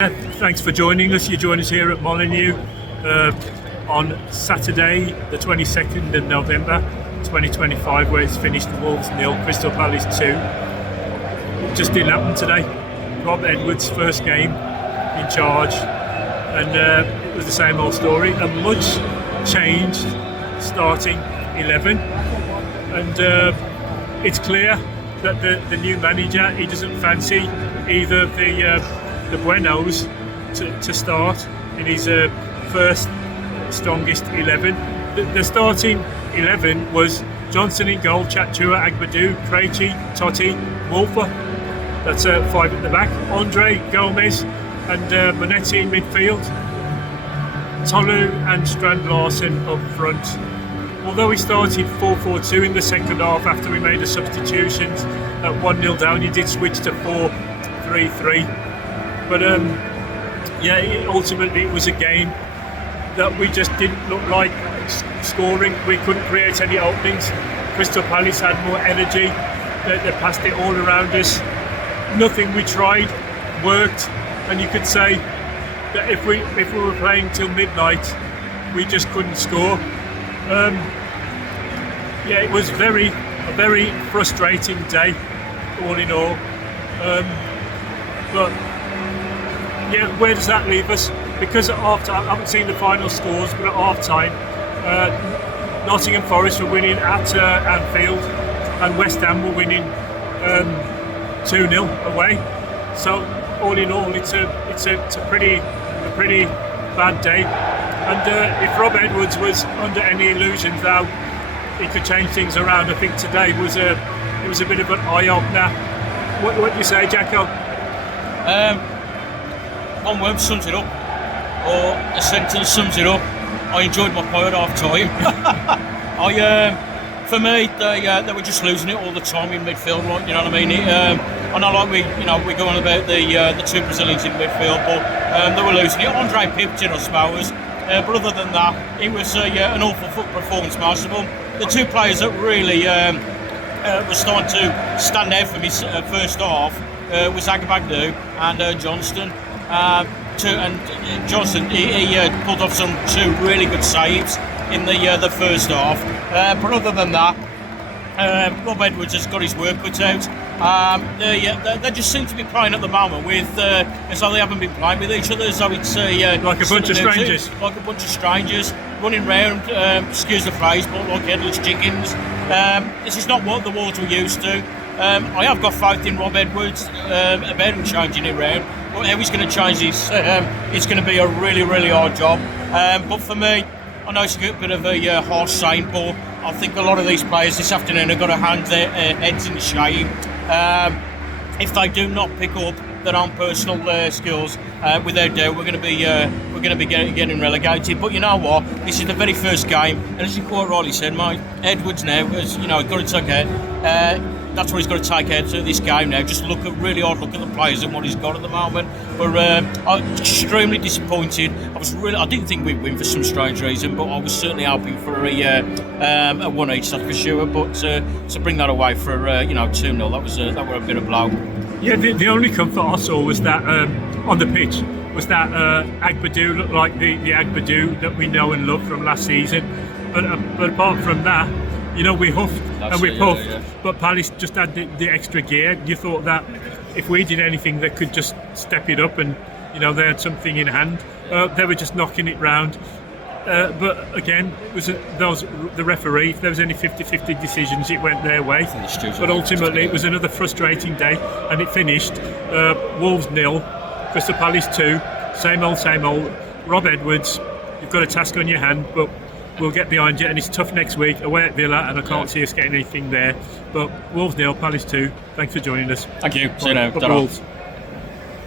Thanks for joining us. You join us here at Molineux on Saturday, the 22nd of November 2025, where it's finished Wolves 0, Crystal Palace 2. It just didn't happen today. Rob Edwards' first game in charge, and it was the same old story. A much changed starting 11, and it's clear that the new manager, he doesn't fancy either of the Buenos to start in his first strongest 11. The starting 11 was Johnson in goal, Chatua, Agbadou, Krejci, Totti, Wolfer. That's 5 at the back. Andre, Gomez and Bonetti in midfield. Tolu and Strand Larsen up front. Although he started 4-4-2 in the second half after we made the substitutions at 1-0 down, he did switch to 4-3-3. But ultimately it was a game that we just didn't look like scoring. We couldn't create any openings. Crystal Palace had more energy. They passed it all around us. Nothing we tried worked, and you could say that if we were playing till midnight, we just couldn't score. It was a very frustrating day, all in all. But where does that leave us? Because at half time, I haven't seen the final scores, but at half time, Nottingham Forest were winning at Anfield, and West Ham were winning 2-0 away. So all in all, it's a pretty bad day. And if Rob Edwards was under any illusions that he could change things around, I think today was a bit of an eye opener. What do you say, Jacko? One word sums it up, or a sentence sums it up. I enjoyed my pie at half time. For me, they were just losing it all the time in midfield. Like, you know what I mean? I know, like we go on about the two Brazilians in midfield, but they were losing it. Andre Pipkin or Smowers. But other than that, it was an awful foot performance, Masterable. The two players that really were starting to stand out for me first half was Agbadou and Johnston. Johnson, he pulled off some two really good saves in the first half. But other than that, Rob Edwards has got his work cut out. They just seem to be playing at the moment with as though they haven't been playing with each other, as though it's like a bunch of strangers. Like a bunch of strangers running round, excuse the phrase, but like headless chickens. This is not what the Wolves were used to. I have got faith in Rob Edwards about him changing it round. But how he's going to change this, it's going to be a really, really hard job. But for me, I know it's a bit of a harsh saying, but I think a lot of these players this afternoon have got to hand their heads in the shame. If they do not pick up their own personal skills, without doubt, we're going to be getting relegated. But you know what? This is the very first game, and as you quite rightly said, mate, Edwards now has got to take it. That's what he's got to take out of this game now. Just really hard look at the players and what he's got at the moment. But I'm extremely disappointed. I didn't think we'd win for some strange reason, but I was certainly hoping for a 1 each, that's for sure. But to bring that away for 2-0, that were a bit of blow. Yeah, the only comfort I saw was that on the pitch was that Agbadou looked like the Agbadou that we know and love from last season. But apart from that, we huffed and we puffed, but Palace just had the extra gear. You thought that if we did anything, they could just step it up, and they had something in hand. They were just knocking it round. But again, it was the referee. If there was any 50-50 decisions, it went their way. But ultimately, it was another frustrating day, and it finished Wolves 0, Crystal Palace 2. Same old. Rob Edwards, you've got a task on your hand, but we'll get behind you, and it's tough next week away at Villa, and I can't see us getting anything there. But Wolves 0, Palace 2. Thanks for joining us. Thank you. See you now. Wolves.